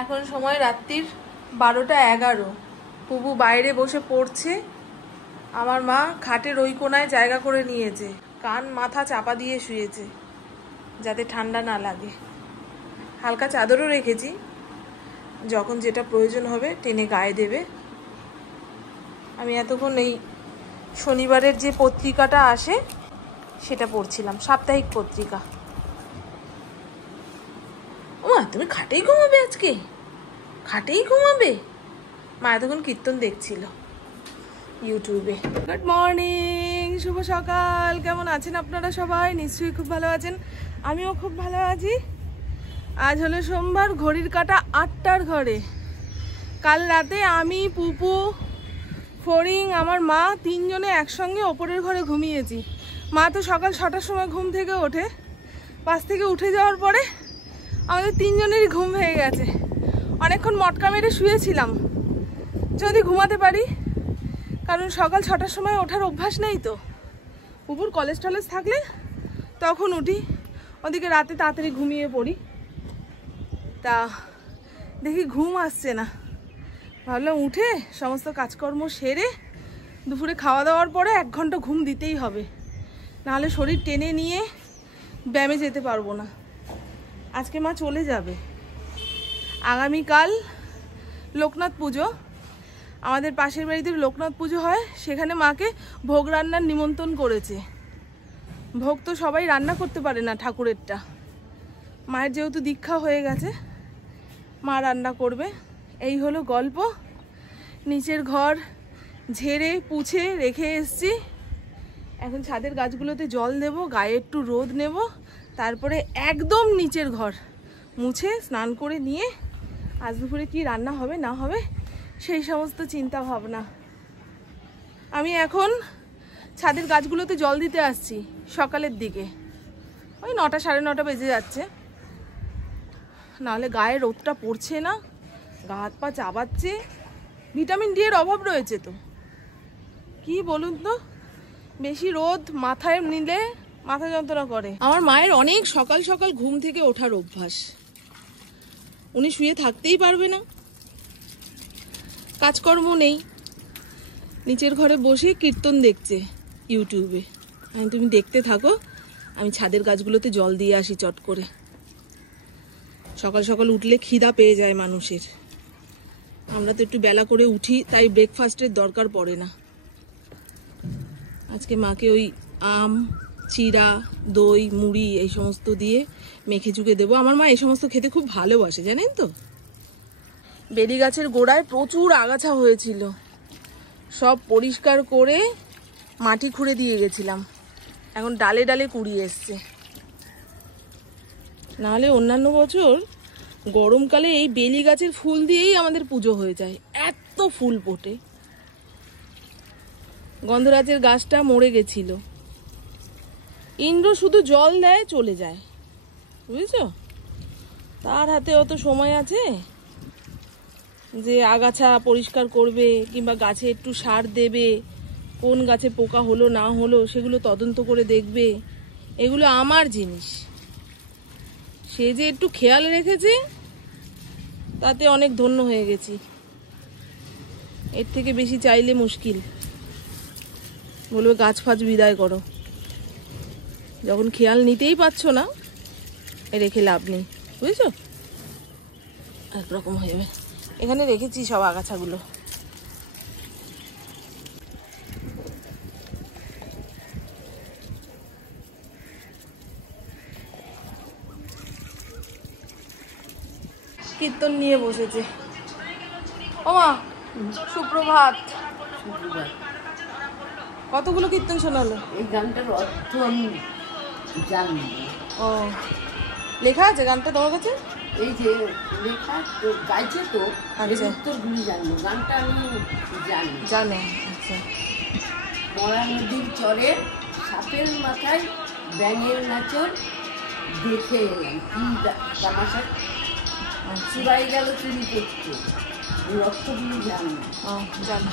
এখন সময় রাত্রির 12টা 11। পুবু বাইরে বসে পড়ছে, আমার মা খাটের ওই কোনায় জায়গা করে নিয়েছে, কান মাথা চাপা দিয়ে শুয়েছে যাতে ঠান্ডা না লাগে। হালকা চাদরও রেখেছি, যখন যেটা প্রয়োজন হবে টেনে গায়ে দেবে। আমি এতক্ষণ এই শনিবারের যে পত্রিকাটা আসে সেটা পড়ছিলাম, সাপ্তাহিক পত্রিকা। ওমা, তুমি খাটেই ঘুমাবে আজকে? খাটেই ঘুমাবে? মা এতক্ষণ কীর্তন দেখছিল ইউটিউবে। গুড মর্নিং, শুভ সকাল। কেমন আছেন আপনারা সবাই? নিশ্চয়ই খুব ভালো আছেন, আমিও খুব ভালো আছি। আজ হলো সোমবার, ঘড়ির কাঁটা 8টার ঘরে। কাল রাতে আমি, পুপু, ফড়িং, আমার মা তিনজনে একসঙ্গে ওপরের ঘরে ঘুমিয়েছি। মা তো সকাল 6টার সময় ঘুম থেকে ওঠে। 5 থেকে উঠে যাওয়ার পরে আমাদের তিনজনেরই ঘুম হয়ে গেছে। অনেকক্ষণ মটকা মেরে শুয়েছিলাম যদি ঘুমাতে পারি, কারণ সকাল 6টার সময় ওঠার অভ্যাস নেই তো। পুকুর কলেজ টলেজ থাকলে তখন উঠি, ওদিকে রাতে তাড়াতাড়ি ঘুমিয়ে পড়ি। তা দেখি ঘুম আসছে না, ভাবলাম উঠে সমস্ত কাজকর্ম সেরে দুপুরে খাওয়া দাওয়ার পরে 1 ঘন্টা ঘুম দিতেই হবে, নাহলে শরীর টেনে নিয়ে ব্যায়ামে যেতে পারবো না। আজকে মা চলে যাবে, আগামীকাল লোকনাথ পুজো। আমাদের পাশের বাড়িতে লোকনাথ পুজো হয়, সেখানে মাকে ভোগ রান্নার নিমন্ত্রণ করেছে। ভোগ তো সবাই রান্না করতে পারে না ঠাকুরেরটা, মায়ের যেহেতু দীক্ষা হয়ে গেছে মা রান্না করবে। এই হলো গল্প। নিচের ঘর ঝেড়ে পুছে রেখে এসছি, এখন ছাদের গাছগুলোতে জল দেব, গায়ে একটু রোদ নেব, তারপরে একদম নিচের ঘর মুছে স্নান করে নিয়ে আজ দুপুরে কি রান্না হবে না হবে সেই সমস্ত চিন্তা ভাবনা। আমি এখন ছাদের গাছগুলোতে জল দিতে আসছি সকালের দিকে, ওই 9টা 9:30 বেজে যাচ্ছে, নাহলে গায়ে রোদটা পড়ছে না, গা হাত পা চাবাচ্ছে। ভিটামিন ডি এর অভাব রয়েছে তো, কি বলুন তো, বেশি রোদ মাথায় নিলে মাথা যন্ত্রণা করে। আমার মায়ের অনেক সকাল সকাল ঘুম থেকে ওঠার অভ্যাস, উনি শুয়ে থাকতেই পারবে না, কাজকর্ম নেই, নিচের ঘরে বসে কীর্তন দেখছে ইউটিউবে। আমি তুমি দেখতে থাকো, আমি ছাদের গাছগুলোতে জল দিয়ে আসি চট করে। সকাল সকাল উঠলে খিদা পেয়ে যায় মানুষের, আমরা তো একটু বেলা করে উঠি, তাই ব্রেকফাস্টের দরকার পড়ে না। আজকে মাকে ওই আম, চিড়া, দই, মুড়ি এই সমস্ত দিয়ে মেখে চুকে দেবো। আমার মা এই সমস্ত খেতে খুব ভালোবাসে, জানেন তো। বেলি গাছের গোড়ায় প্রচুর আগাছা হয়েছিল, সব পরিষ্কার করে মাটি খুঁড়ে দিয়ে গেছিলাম, এখন ডালে ডালে কুড়িয়ে এসছে। নাহলে অন্যান্য বছর গরমকালে এই বেলি গাছের ফুল দিয়েই আমাদের পুজো হয়ে যায়, এত ফুল ফোটে। গন্ধরাজের গাছটা মরে গেছিল, ইন্দ্র শুধু জল দেয় চলে যায়, বুঝেছো। তার হাতে অত সময় আছে যে আগাছা পরিষ্কার করবে কিংবা গাছে একটু সার দেবে, কোন গাছে পোকা হলো না হলো সেগুলো তদন্ত করে দেখবে, এগুলো আমার জিনিস। সে যে একটু খেয়াল রেখেছে তাতে অনেক ধন্য হয়ে গেছি, এর থেকে বেশি চাইলে মুশকিল। বলবে গাছ ফাছ বিদায় করো, যখন খেয়াল নিতেই পারছো না রেখে লাভ নেই, বুঝেছো। একরকম হয়ে যাবে। এখানে রেখেছি সব আগাছাগুলো। কীর্তন নিয়ে বসেছে। ওমা, সুপ্রভাত। কতগুলো কীর্তন শোনালো? এই গানটার অর্থ আমি জানি। ও, লেখা আছে গানটা তোমার কাছে? এই যে লেখা তো গাইছে তো, উত্তরগুলি জানবো। গানটা আমি জানো। আচ্ছা। মরা নদীর চরে সাপের মাথায় ব্যাঙের নাচর দেখে এলাম, কি তামাশা, চুরাই গেল চুরি করতে, রক্তগুলি জানো। জানো।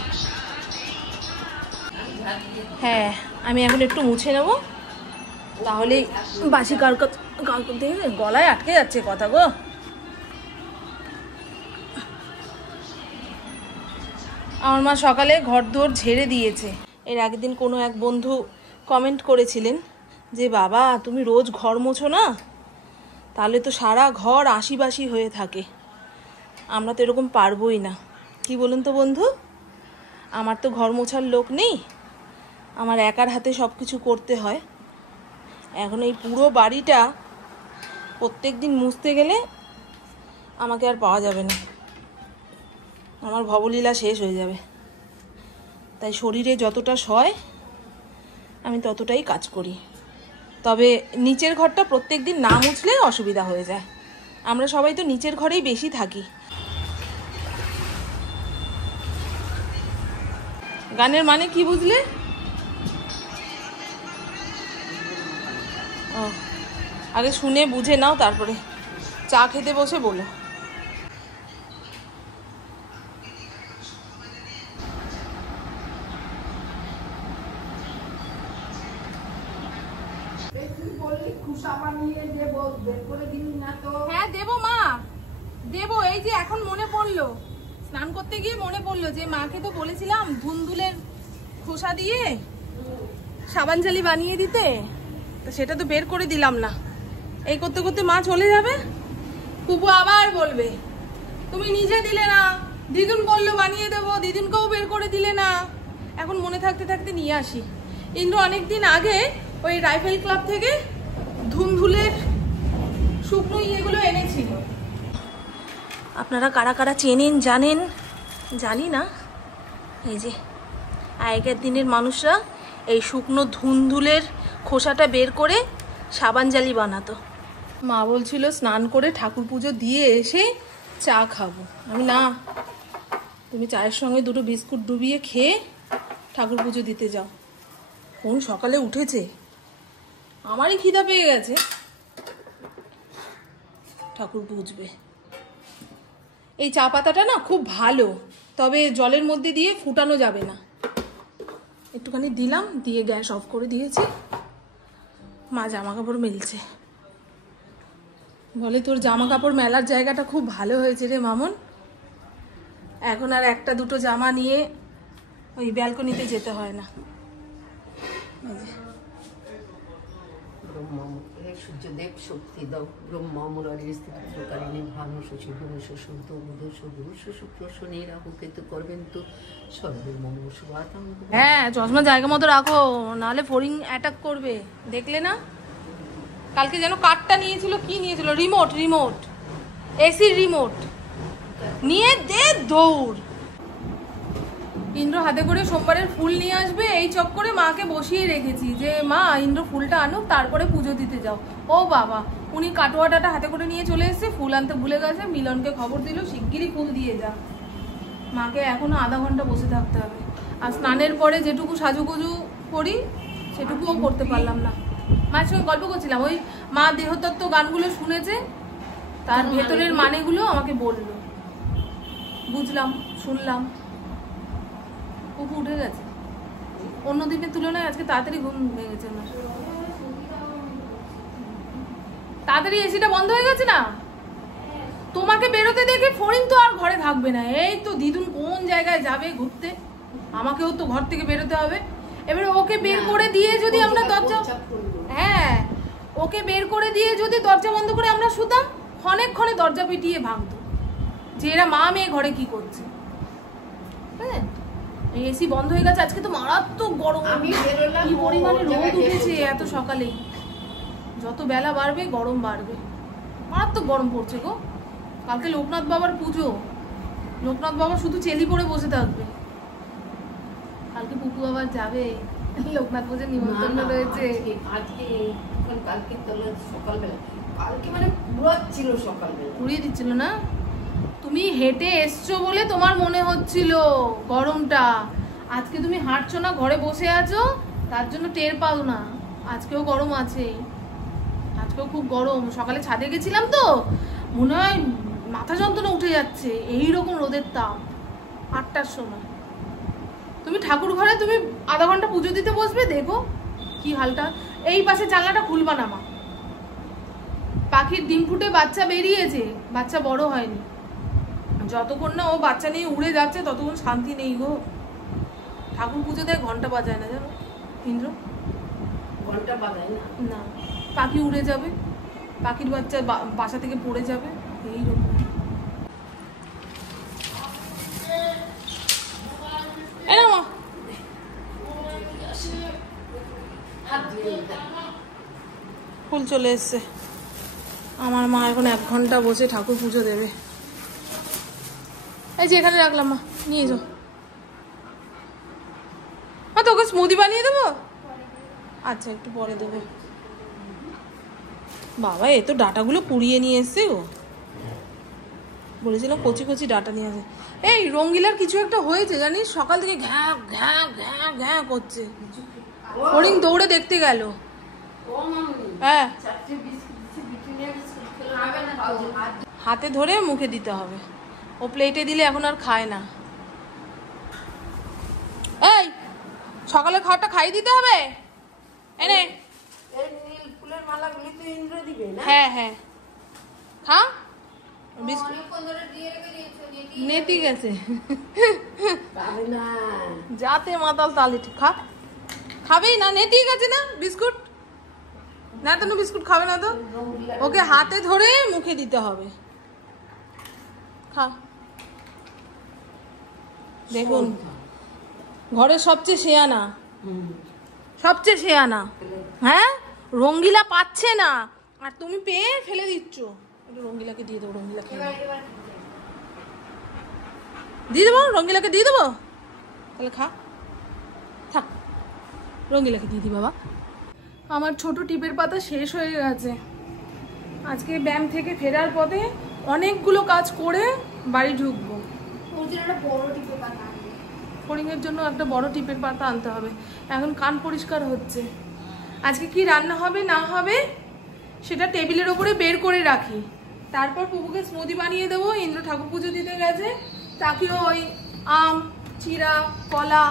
হ্যাঁ, আমি এখন একটু মুছে নেব, তাহলে বাসি কার দেখে গলায় আটকে যাচ্ছে কথা গো। আমার মা সকালে ঘরদোর ঝেড়ে দিয়েছে। এর আগের দিন কোনো এক বন্ধু কমেন্ট করেছিলেন যে বাবা তুমি রোজ ঘর মোছো না, তাহলে তো সারা ঘর আশিবাসি হয়ে থাকে, আমরা তো এরকম পারবোই না। কি বলুন তো বন্ধু, আমার তো ঘর মোছার লোক নেই, আমার একার হাতে সব কিছু করতে হয়। এখন এই পুরো বাড়িটা প্রত্যেক দিন মুছতে গেলে আমাকে আর পাওয়া যাবে না, আমার ভবলীলা শেষ হয়ে যাবে। তাই শরীরে যতটা সয় আমি ততটাই কাজ করি। তবে নিচের ঘরটা প্রত্যেক দিন না মুছলে অসুবিধা হয়ে যায়, আমরা সবাই তো নিচের ঘরেই বেশি থাকি। গানের মানে কি বুঝলে? ও, আগে শুনে বুঝে নাও, তারপরে চা খেতে বসে বলো। হ্যাঁ দেবো মা, দেবো। এই যে এখন মনে পড়লো, স্নান করতে গিয়ে মনে পড়লো যে মাকে তো বলেছিলাম ধুন্দুলের খোসা দিয়ে সাবান জালি বানিয়ে দিতে, তো সেটা তো বের করে দিলাম না। এই করতে করতে মা চলে যাবে, কুবু আবার বলবে তুমি নিজে দিলে না, দিদুন বললো বানিয়ে দেবো, দিদুনকেও বের করে দিলে না। এখন মনে থাকতে থাকতে নিয়ে আসি। ইন্দ্র অনেকদিন আগে ওই রাইফেল ক্লাব থেকে ধুন্দুলের শুকনো ইয়েগুলো এনেছিল। আপনারা কারা কারা চেনেন জানেন জানি না। এই যে আগেকার দিনের মানুষরা এই শুকনো ধুন্দুলের খোসাটা বের করে সাবান জালি বানাতো। মা বলছিল স্নান করে ঠাকুর পুজো দিয়ে এসে চা খাবো। আমি না, তুমি চায়ের সঙ্গে দুটো বিস্কুট ডুবিয়ে খেয়ে ঠাকুর পুজো দিতে যাও। কোন সকালে উঠেছে, আমারই খিদা পেয়ে গেছে, ঠাকুর পুজবে। এই চা পাতাটা না খুব ভালো, তবে জলের মধ্যে দিয়ে ফুটানো যাবে না। একটুখানি দিলাম, দিয়ে গ্যাস অফ করে দিয়েছি। মা জামা কাপড় মেলছে, বলে তোর জামা কাপড় মেলার জায়গাটা খুব ভালো হয়েছে রে মামন, এখন আর একটা দুটো জামা নিয়ে ওই ব্যালকনিতে যেতে হয় না। সূর্যদেব শক্তি দাও, ব্রহ্মা মুরারির স্থিতিকারিণী ভানু শশী ভূমি সুশন্ত বুধ সুগুরু সুশুক্র শনি রাহু কেতু করবেন তো সর্বের মঙ্গল শুভাতঙ্গ। হ্যাঁ চশমা জায়গা মতো রাখো, নাহলে ফড়িং অ্যাটাক করবে। দেখলে না কালকে যেন কার্ডটা নিয়েছিল, কি নিয়েছিল, রিমোট, রিমোট এসির রিমোট নিয়ে দে দৌড়। ইন্দ্র হাতে করে সোমবারের ফুল নিয়ে আসবে, এই চক্করে মাকে বসিয়ে রেখেছি যে মা ইন্দ্র ফুলটা আনুক তারপরে পুজো দিতে যাও। ও বাবা, উনি কাটোয়াটাটা হাতে করে নিয়ে চলে এসেছে, ফুল আনতে ভুলে গেছে। মিলনকে খবর দিল শিগগিরই ফুল দিয়ে যা। মাকে এখনো আধা ঘন্টা বসে থাকতে হবে। আর স্নানের পরে যেটুকু সাজুগুজু করি সেটুকুও করতে পারলাম না। মায়ের সঙ্গে গল্প করছিলাম, ওই মা দেহতত্ত্ব গানগুলো শুনেছে, তার ভেতরের মানেগুলো আমাকে বলল, বুঝলাম, শুনলাম। কুকু উঠে গেছে, অন্য দিনের তুলনায় আজকে তাড়াতাড়ি ঘুম ভেঙেছে আমার। তাড়াতাড়ি এসিটা বন্ধ হয়ে গেছে না, তোমাকে বেরোতে দেখে ফড়িং তো আর ঘরে থাকবে না। এই তো দিদুন কোন জায়গায় যাবে ঘুরতে, আমাকেও তো ঘর থেকে বেরোতে হবে। এবারে ওকে বের করে দিয়ে যদি আমরা দরজা, হ্যাঁ ওকে বের করে দিয়ে যদি দরজা বন্ধ করে আমরা শুতাম, ক্ষণে ক্ষণে দরজা পিটিয়ে ভাঙতো যে এরা মা মেয়ে ঘরে কি করছে। হ্যাঁ এসি বন্ধ হয়ে গেছে, আজকে তো মারাত্মক গরম, কি পরিমাণে রোদ উঠেছে এত সকালেই। যত বেলা বাড়বে গরম বাড়বে, মারাত্মক গরম পড়ছে গো। কালকে লোকনাথ বাবার পুজো, লোকনাথ বাবা শুধু চেলি পরে বসে থাকবে। কালকে পুপু আবার যাবে, লোকনাথ পুজোর নিমন্ত্রণ রয়েছে। আজকে কালকে সকালবেলা, কালকে মানে পুরাচ্ছিল, সকালবেলা পুড়িয়ে দিচ্ছিল না। তুমি হেঁটে এসছো বলে তোমার মনে হচ্ছিল গরমটা, আজকে তুমি হাঁটছো না, ঘরে বসে আছো, তার জন্য টের পাও না। আজকেও গরম আছে, আজকেও খুব গরম। সকালে ছাদে গেছিলাম তো, মনে হয় মাথা যন্ত্রণা উঠে যাচ্ছে, এইরকম রোদের তাপ। 8টার সময় তুমি ঠাকুর ঘরে তুমি আধা ঘন্টা পুজো দিতে বসবে, দেখো কি হালটা। এই পাশে জানলাটা খুলবা না মা, পাখির ডিম ফুটে বাচ্চা বেরিয়েছে, বাচ্চা বড় হয়নি। যতক্ষণ না ও বাচ্চা নিয়ে উড়ে যাচ্ছে ততক্ষণ শান্তি নেই গো। ঠাকুর পুজো দেয় ঘন্টা বাজায় না জানো ইন্দ্র, ঘন্টা বাজায় না। না, পাখি উড়ে যাবে, পাখির বাচ্চা বাসা থেকে পড়ে যাবে, এইরকম। ফুল চলে এসছে। আমার মা এখন 1 ঘন্টা বসে ঠাকুর পুজো দেবে। এই যে এখানে রাখলাম, মা নিয়ে যাও। মা তোকে স্মুদি বানিয়ে দেবো? আচ্ছা একটু পরে দেবো। বাবা এ তো ডাটাগুলো পুড়িয়ে নিয়ে এসছে গো, বলেছিলাম কচি কচি ডাটা নিয়ে আসে। এই রঙ্গিলার কিছু একটা হয়েছে জানিস, সকাল থেকে ঘ্যাঁ ঘ্যাঁ ঘ্যাঁ ঘ্যাঁ করছে। হরিণ দৌড়ে দেখতে গেল। হ্যাঁ, হাতে ধরে মুখে দিতে হবে, ও প্লেটে দিলে এখন আর খায় না। এই সকালে খাওয়াটা খাইয়ে দিতে হবে এনে। ফুলের মালাগুলি তো ইন্দ্র দিবে না? হ্যাঁ হ্যাঁ, খা। নেতি গেছে যাতে মাতাল তালে খা, খাবেই না, নেতি গেছে না বিস্কুট না, তো বিস্কুট খাবে না তো, ওকে হাতে ধরে মুখে দিতে হবে। খা। দেখুন ঘরের সবচেয়ে শেয়ানা, সবচেয়ে শেয়ানা। হ্যাঁ, রঙ্গিলা পাচ্ছে না আর তুমি পেয়ে ফেলে দিচ্ছ। রঙ্গিলাকে দিয়ে দেবো, রঙ্গিলা খেয়ে দিয়ে দেবো, রঙ্গিলাকে দিয়ে দেবো, তাহলে খা, থাক, রঙ্গিলাকে দিয়ে দি বাবা। আমার ছোট টিপের পাতা শেষ হয়ে গেছে। আজকে ব্যায়াম থেকে ফেরার পথে অনেকগুলো কাজ করে বাড়ি ঢুকবো। ফড়িংয়ের জন্য একটা বড় টিপের পাতা আনতে হবে। এখন কান পরিষ্কার হচ্ছে। আজকে কি রান্না হবে না হবে সেটা টেবিলের ওপরে বের করে রাখি, তারপর পুকুকে স্মুদি বানিয়ে দেবো। ইন্দ্র ঠাকুর পুজো দিতে গেছে, তাকেও ওই আম চিরা কলা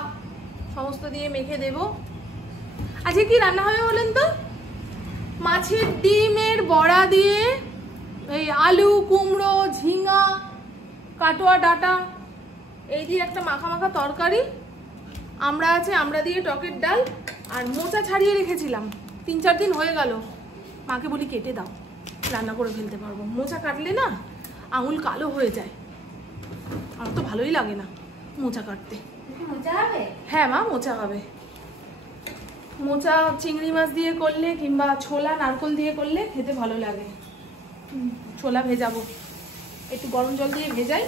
সমস্ত দিয়ে মেখে দেব। আজকে কি রান্না হবে বলেন তো? মাছের ডিমের বড়া দিয়ে এই আলু কুমড়ো ঝিঙা কাটোয়া ডাটা এই দিয়ে একটা মাখা মাখা তরকারি, আমরা আছে আমরা দিয়ে টকের ডাল, আর মোচা ছাড়িয়ে রেখেছিলাম 3-4 দিন হয়ে গেল। মাকে বলি কেটে দাও, রান্না করে ফেলতে পারবো। মোচা কাটলে না আঙুল কালো হয়ে যায়, আমার তো ভালোই লাগে না মোচা কাটতে। হ্যাঁ মা, মোচা হবে। মোচা চিংড়ি মাছ দিয়ে করলে কিংবা ছোলা নারকোল দিয়ে করলে খেতে ভালো লাগে। ছোলা ভেজাবো, একটু গরম জল দিয়ে ভেজাই,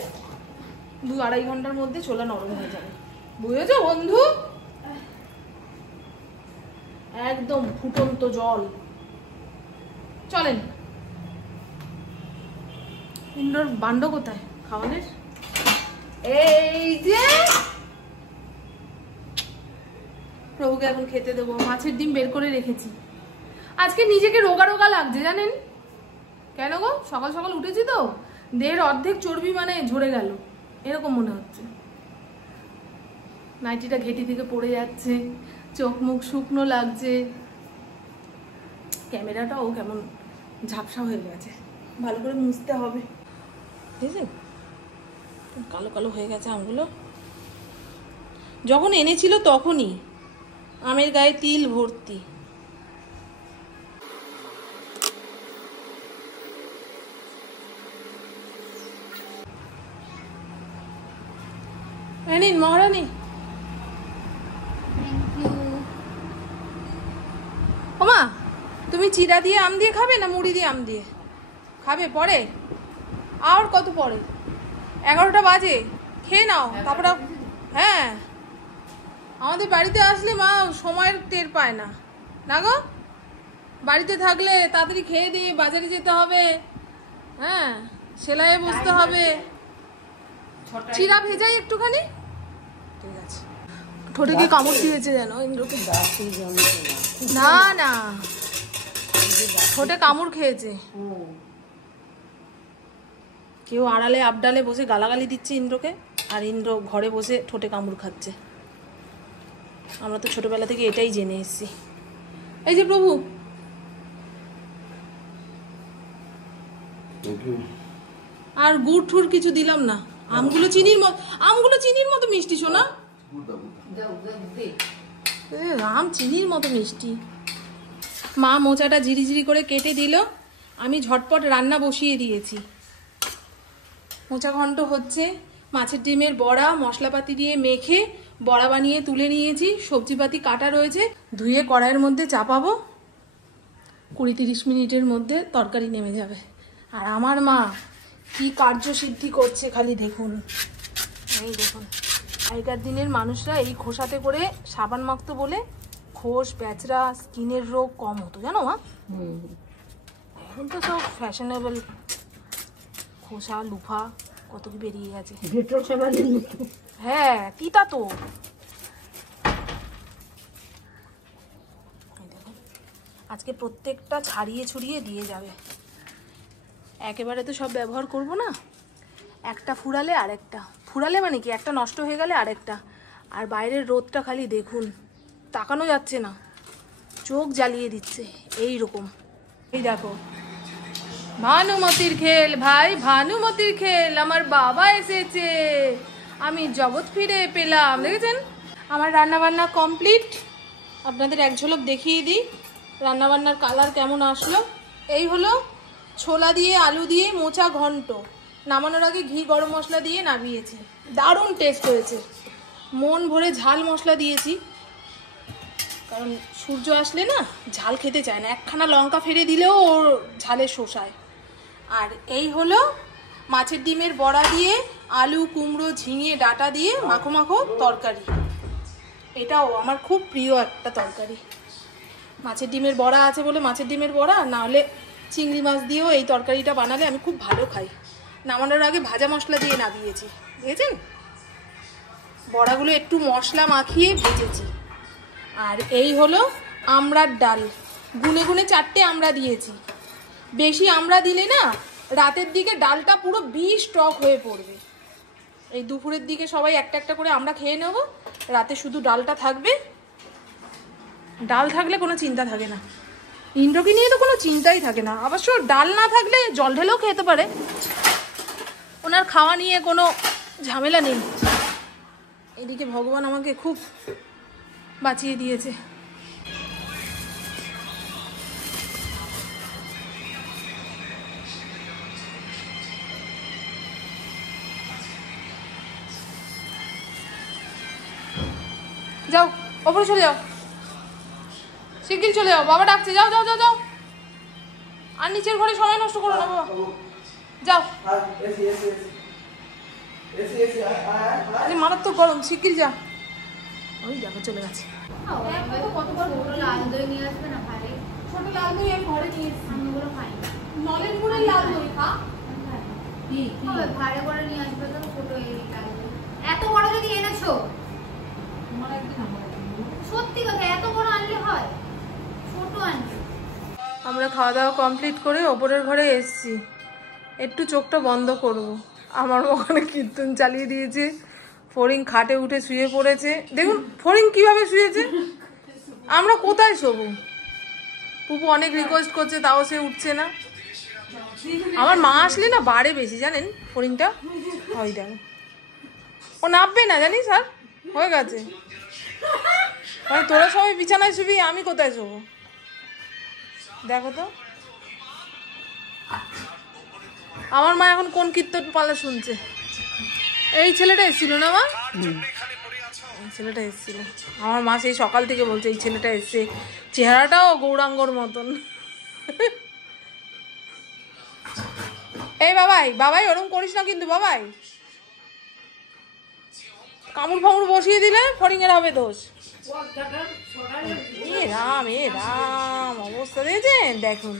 2-2.5 ঘন্টার মধ্যে ছোলা নরম হয়ে যাবে। বুঝেছো বন্ধু? একদম ফুটন্ত জল। চলেন, ইন্দ্রর বান্ড কোথায় খাওয়ানোর? এই যে প্রভুকে এখন খেতে দেবো। মাছের ডিম বের করে রেখেছি। আজকে নিজেকে রোগা রোগা লাগছে জানেন কেন গো? সকাল সকাল উঠেছি তো, দেহের অর্ধেক চর্বি মানে ঝরে গেল এরকম মনে হচ্ছে। নাইটিটা ঘেঁটি থেকে পড়ে যাচ্ছে, চোখ মুখ শুকনো লাগছে, ক্যামেরাটাও কেমন ঝাপসা হয়ে গেছে, ভালো করে মুছতে হবে। বুঝলেন, কালো কালো হয়ে গেছে আমগুলো। যখন এনেছিল তখনই আমের গায়ে তিল ভর্তি। নিন মহারানী। ওমা, তুমি চিড়া দিয়ে আম দিয়ে খাবে না মুড়ি দিয়ে আম দিয়ে খাবে? পরে আর কত পরে, 11টা বাজে, খেয়ে নাও তারপরে। হ্যাঁ, আমাদের বাড়িতে আসলে মা সময়ের টের পায় না, না গো? বাড়িতে থাকলে তাড়াতাড়ি খেয়ে দিয়ে বাজারে যেতে হবে, হ্যাঁ, সেলাইয়ে বসতে হবে। চিড়া ভেজাই একটুখানি, ঠিক আছে। ঠোঁটে কি কামড় দিয়েছে যেন ইন্দ্রকে? না না, ঠোঁটে কামড় খেয়েছে। কেউ আড়ালে আবডালে বসে গালাগালি দিচ্ছে ইন্দ্রকে, আর ইন্দ্র ঘরে বসে ঠোঁটে কামড় খাচ্ছে। আমরা তো ছোটবেলা থেকে এটাই জেনে এসেছি। এই যে প্রভু, আর গুড় ঠুর কিছু দিলাম না, আমগুলো চিনির মতো মিষ্টি শোনা। আম চিনির মতো মিষ্টি। মা মোচাটা ঝিরিঝিরি করে কেটে দিল, আমি ঝটপট রান্না বসিয়ে দিয়েছি। মোচা ঘন্ট হচ্ছে, মাছের ডিমের বড়া মশলাপাতি দিয়ে মেখে বড়া বানিয়ে তুলে নিয়েছি, সবজিপাতি কাটা রয়েছে, ধুয়ে কড়াইয়ের মধ্যে চাপাবো, 20-30 মিনিটের মধ্যে তরকারি নেমে যাবে। আর আমার মা কি কার্যসিদ্ধি করছে খালি দেখুন। এই দেখুন, আগেকার দিনের মানুষরা এই খোসাতে করে সাবান মাখতো বলে খোস প্যাঁচড়া স্কিনের রোগ কম হতো, জানো মা? এখন তো সব ফ্যাশনেবল খোসা লুফা কত কি বেরিয়ে গেছে। হ্যাঁ, তিতা তো। আজকে প্রত্যেকটা ছাড়িয়ে ছুড়িয়ে দিয়ে যাবে, একেবারে তো সব ব্যবহার করব না। একটা ফুরালে আরেকটা, ফুরালে মানে কি একটা নষ্ট হয়ে গেলে আরেকটা। আর বাইরের রোদটা খালি দেখুন, তাকানো যাচ্ছে না, চোখ জ্বালিয়ে দিচ্ছে এই রকম। এই দেখো ভানুমতির খেল ভাই, ভানুমতির খেল, আমার বাবা এসেছে, আমি জগৎ ফিরে পেলাম। দেখেছেন আমার রান্নাবান্না কমপ্লিট। আপনাদের এক ঝলক দেখিয়ে দিই রান্নাবান্নার কালার কেমন আসলো। এই হলো ছোলা দিয়ে আলু দিয়ে মোচা ঘন্ট, নামানোর আগে ঘি গরম মশলা দিয়ে নামিয়েছি, দারুণ টেস্ট হয়েছে। মন ভরে ঝাল মশলা দিয়েছি, কারণ সূর্য আসলে না ঝাল খেতে চায় না, একখানা লঙ্কা ফেলে দিলেও ওর ঝালে শোষায়। আর এই হলো মাছের ডিমের বড়া দিয়ে আলু কুমড়ো ঝিঙে ডাঁটা দিয়ে মাখো মাখো তরকারি। এটাও আমার খুব প্রিয় একটা তরকারি। মাছের ডিমের বড়া আছে বলে মাছের ডিমের বড়া, না হলে চিংড়ি মাছ দিয়েও এই তরকারিটা বানালে আমি খুব ভালো খাই। নামানোর আগে ভাজা মশলা দিয়ে নামিয়েছি, দেখেছেন? বড়াগুলো একটু মশলা মাখিয়ে ভেজেছি। আর এই হলো আমড়ার ডাল, গুনে গুনে 4টে আমড়া দিয়েছি। বেশি আমড়া দিলে না রাতের দিকে ডালটা পুরো বিষ টক হয়ে পড়বে। এই দুপুরের দিকে সবাই একটা একটা করে আমরা খেয়ে নেব, রাতে শুধু ডালটা থাকবে। ডাল থাকলে কোনো চিন্তা থাকে না, ইন্দ্রকে নিয়ে তো কোনো চিন্তাই থাকে না। অবশ্য ডাল না থাকলে জল ঢেলেও খেতে পারে, ওনার খাওয়া নিয়ে কোনো ঝামেলা নেই। এদিকে ভগবান আমাকে খুব বাঁচিয়ে দিয়েছে। যাও ওপরে চলে যাও, শিগগির চলে যাও, বাবা ডাকছে, যাও যাও যাও যাও। আর নিচের ঘরে সময় নষ্ট করো না বাবা, যাও। মারাত্মক গরম, শিগগির যা। ওই দেখো চলে গেছে। ছোট লাল দই আমি ঘরে নিয়ে এসেছি, নলের গুড়ের লাল দই খা। ভাড়ে করে নিয়ে আসবে তো ছোট এত বড় যদি এনেছো, সত্যি কথা এত বড় আনলে হয়, ছোট আনছো। আমরা খাওয়া দাওয়া কমপ্লিট করে ওপরের ঘরে এসেছি, একটু চোখটা বন্ধ করব। আমার ওখানে কীর্তন চালিয়ে দিয়েছে, ফড়িং খাটে উঠে শুয়ে পড়েছে। দেখুন ফড়িং কিভাবে শুয়েছে, আমরা কোথায় শোবো? পুপু অনেক রিকোয়েস্ট করছে, তাও সে উঠছে না। আমার মা আসলে না বাড়ে বেশি, জানেন ফড়িংটা। ওই দেখো ও নামবে না জানিস, আর হয়ে গেছে। মানে তোরা সবাই বিছানায় শুবি, আমি কোথায় শোবো? দেখো তো আমার মা এখন কোন কীর্তন পালা শুনছে। এই ছেলেটা এসেছিল না মা, ছেলেটা এসেছিল। আমার মা সেই সকাল থেকে বলছে এই ছেলেটা এসছে, চেহারাটাও গৌরাঙ্গর মতন। এই বাবাই বাবাই ওরকম করিস না কিন্তু, বাবাই কামড় ফামড় বসিয়ে দিলে ফড়িংয়ের হবে দোষ। এ রাম অবস্থা দিয়েছেন দেখুন।